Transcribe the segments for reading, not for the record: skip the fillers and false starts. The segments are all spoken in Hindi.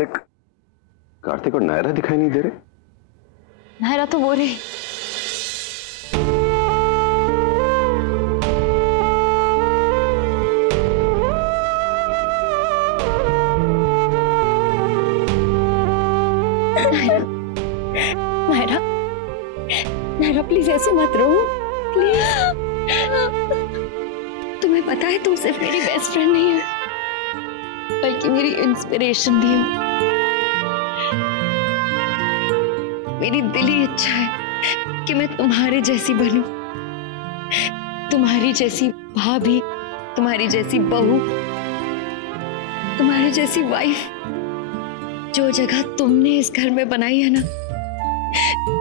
कार्तिक और नायरा दिखाई नहीं दे रहे। नायरा तो वो रही। नायरा, नायरा प्लीज ऐसे मत रो प्लीज। तुम्हें पता है तुम सिर्फ मेरी बेस्ट फ्रेंड नहीं हो बल्कि मेरी इंस्पिरेशन भी हो। मेरी दिली इच्छा है कि मैं तुम्हारे जैसी बनूं, तुम्हारी जैसी भाभी, तुम्हारी जैसी बहू, तुम्हारी जैसी वाइफ। जो जगह तुमने इस घर में बनाई है ना,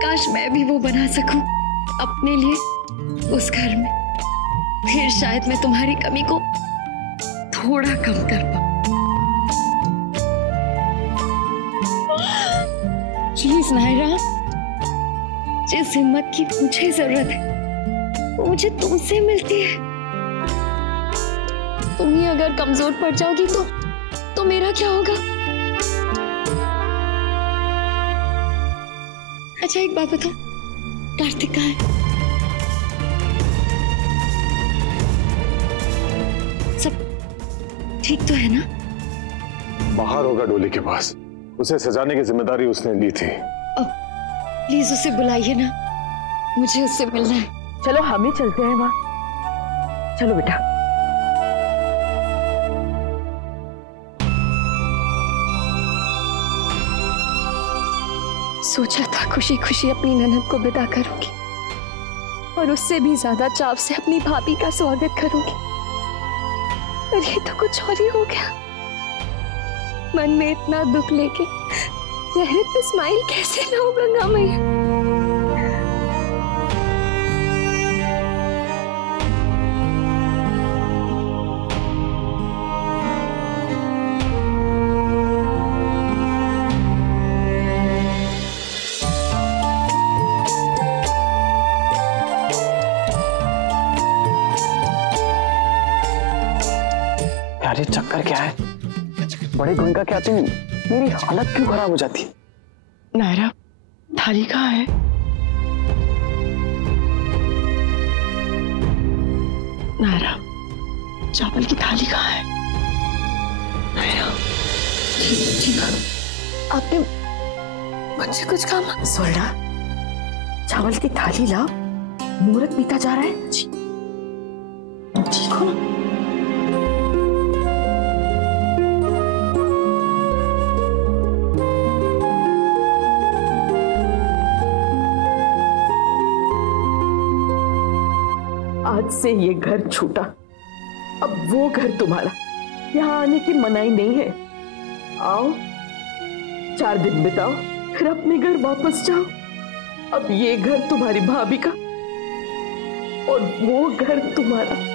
काश मैं भी वो बना सकूं अपने लिए उस घर में। फिर शायद मैं तुम्हारी कमी को थोड़ा कम कर पाऊं। प्लीज नायरा, जिस हिम्मत की मुझे जरूरत है वो मुझे तुमसे मिलती है। तुम ही अगर कमजोर पड़ जाओगी तो मेरा क्या होगा? अच्छा एक बात बताओ, कार्तिक कहाँ है? सब ठीक तो है ना? बाहर होगा डोली के पास। उसे सजाने की जिम्मेदारी उसने ली थी। अब प्लीज उसे बुलाइए ना, मुझे उससे मिलना है। चलो हम ही चलते हैं वहां। चलो बेटा। सोचा था खुशी खुशी अपनी ननद को विदा करूंगी और उससे भी ज्यादा चाव से अपनी भाभी का स्वागत करूंगी, पर ये तो कुछ और ही हो गया। मन में इतना दुख लेके चेहरे पे स्माइल कैसे लाऊं गंगा मैया? यार ये चक्कर क्या है? बड़े गुंगा के आते मेरी हालत क्यों खराब हो जाती है? नायरा, थाली कहाँ है? नायरा, चावल की थाली कहाँ है? नायरा, ठीक आपने मुझसे कुछ कहा? स्वर्णा, चावल की थाली लाओ, मुहूर्त बीता जा रहा है। जी, ठीक हो ना? आज से ये घर छूटा, अब वो घर तुम्हारा। यहाँ आने की मनाही नहीं है। आओ, 4 दिन बिताओ, फिर अपने घर वापस जाओ। अब ये घर तुम्हारी भाभी का और वो घर तुम्हारा।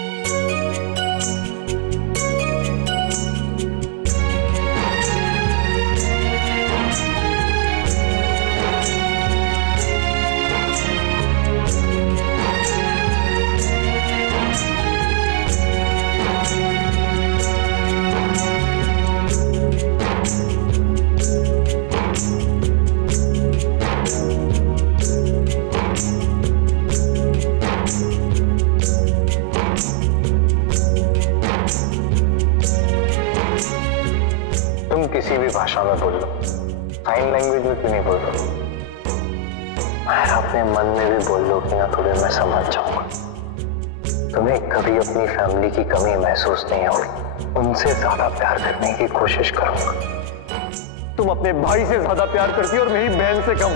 किसी भी भाषा में बोल लो, साइन लैंग्वेज में क्यों नहीं बोल रहे? अपने मन में भी बोल लो कि ना थोड़े मैं समझ जाऊंगा। तुम्हें कभी अपनी फैमिली की कमी महसूस नहीं होगी। उनसे ज्यादा प्यार करने की कोशिश करूंगा। तुम अपने भाई से ज्यादा प्यार करती हो और मेरी बहन से कम।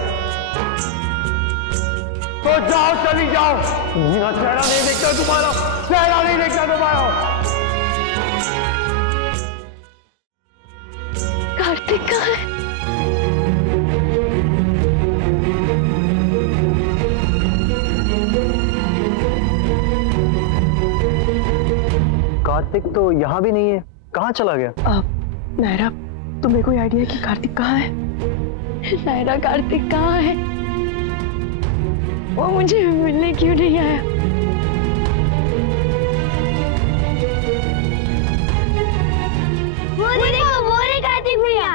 तो जाओ, चली जाओ। जीना चेहरा नहीं देखता तुम्हारा, चेहरा नहीं देखता तुम्हारा। कार्तिक कहाँ है? कार्तिक तो यहाँ भी नहीं है, कहाँ चला गया? नायरा, तुम्हें कोई आइडिया कि कार्तिक कहाँ है? नायरा, कार्तिक कहाँ है? वो मुझे मिलने क्यों नहीं आया? वो देखो, वो कार्तिक भैया।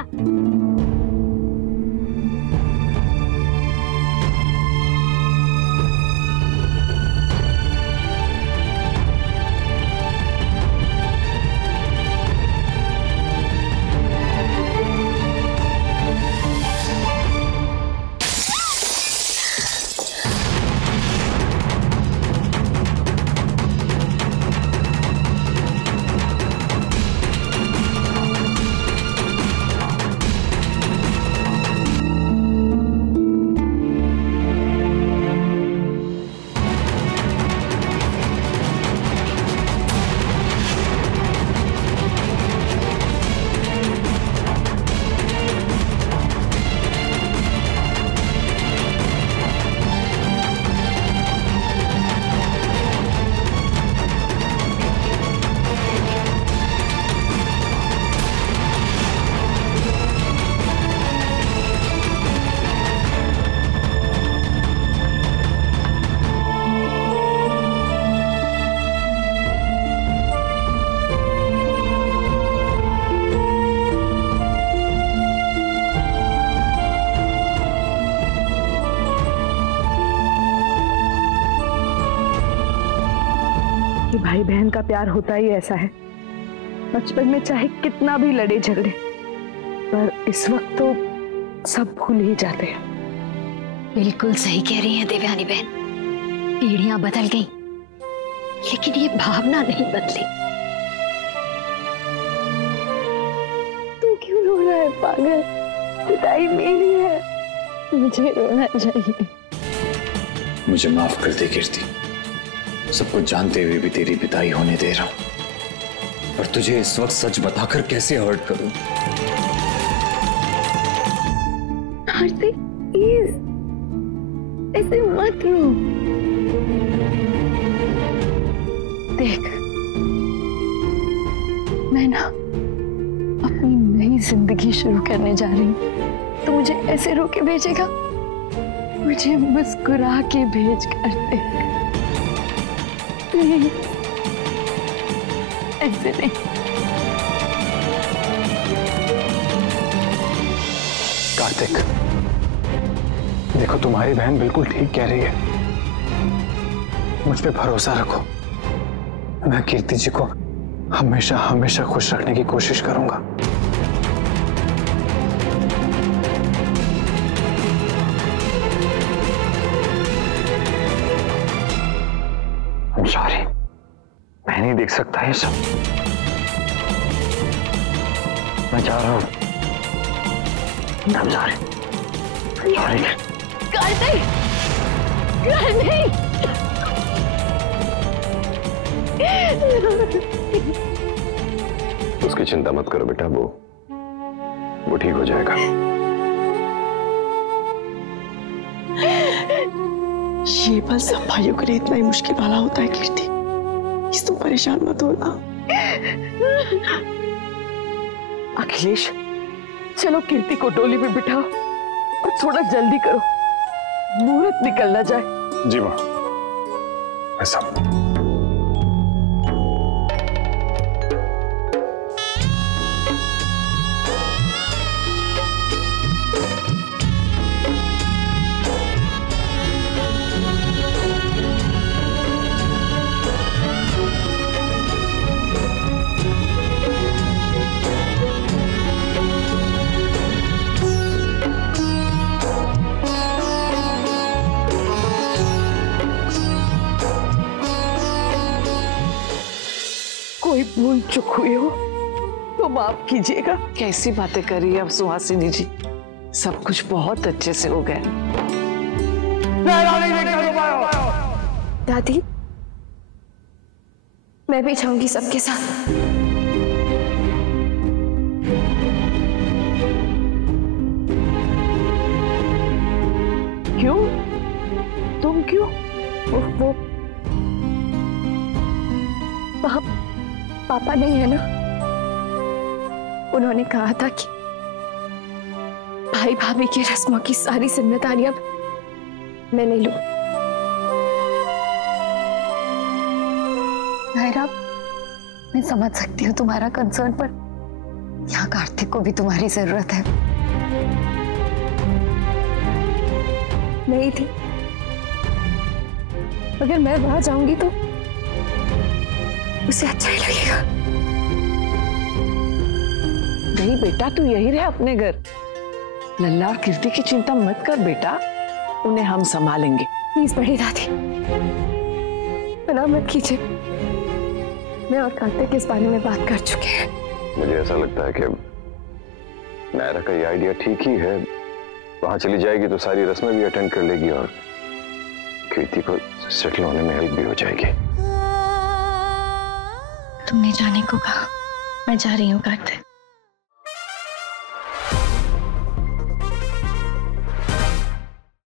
भाई बहन का प्यार होता ही ऐसा है। बचपन में चाहे कितना भी लड़े झगड़े, पर इस वक्त तो सब भूल ही जाते हैं। बिल्कुल सही कह रही हैं देवयानी बहन, पीढ़ियां बदल गई लेकिन ये भावना नहीं बदली। तू क्यों रो रहा है पागल? पिटाई मेरी है, मुझे रोना चाहिए। मुझे माफ कर दे कीर्ति, सब कुछ जानते हुए भी तेरी पिटाई होने दे रहा हूं, और तुझे इस वक्त सच बताकर कैसे हर्ट करूं? कार्तिक प्लीज ऐसे मत रो। देख, मैं ना अपनी नई जिंदगी शुरू करने जा रही हूँ, तो मुझे ऐसे रो के भेजेगा? मुझे मुस्कुरा के भेज कर दे प्लीज, ऐसे नहीं। कार्तिक, देखो तुम्हारी बहन बिल्कुल ठीक कह रही है, मुझ पे भरोसा रखो। मैं कीर्ति जी को हमेशा हमेशा खुश रखने की कोशिश करूंगा। I'm sorry, मैं नहीं देख सकता ये सब। मैं जा रहा हूं। I'm sorry. Sorry. Kartik, Kartik, उसकी चिंता मत करो बेटा, वो ठीक हो जाएगा। ये पल सब भाइयों के लिए इतना ही मुश्किल वाला होता है कीर्ति, इस तुम परेशान मत होना। अखिलेश, चलो कीर्ति को डोली में बिठाओ और थोड़ा जल्दी करो, मुहूर्त निकलना जाए। जी मां, ऐसा। कोई भूल चूक हुई हो तो माफ कीजिएगा। कैसी बातें कर रही है अब सुहासिनी जी, सब कुछ बहुत अच्छे से हो गया। दादी, मैं भी जाऊंगी सबके साथ। क्यों? तुम क्यों? वो पापा नहीं है ना, उन्होंने कहा था कि भाई भाभी की रस्मों की सारी जिम्मेदारियां मैं ले लूं। नायरा, मैं समझ सकती हूँ तुम्हारा कंसर्न, पर यहाँ कार्तिक को भी तुम्हारी जरूरत है। नहीं थी, अगर मैं वहां जाऊंगी तो उसे अच्छा ही लगेगा। नहीं बेटा, तू यही रहे अपने घर। लल्ला और कीर्ति की चिंता मत कर बेटा, उन्हें हम संभालेंगे। प्लीज बड़ी दादी, मना मत कीजिए, मैं और कार्तिक इस बारे में बात कर चुके हैं। मुझे ऐसा लगता है कि नायरा का ये आइडिया ठीक ही है। वहां चली जाएगी तो सारी रस्में भी अटेंड कर लेगी और कीर्ति को सेटल होने में हेल्प भी हो जाएगी। तुमने जाने को कहा, मैं जा रही हूँ कार्तिक।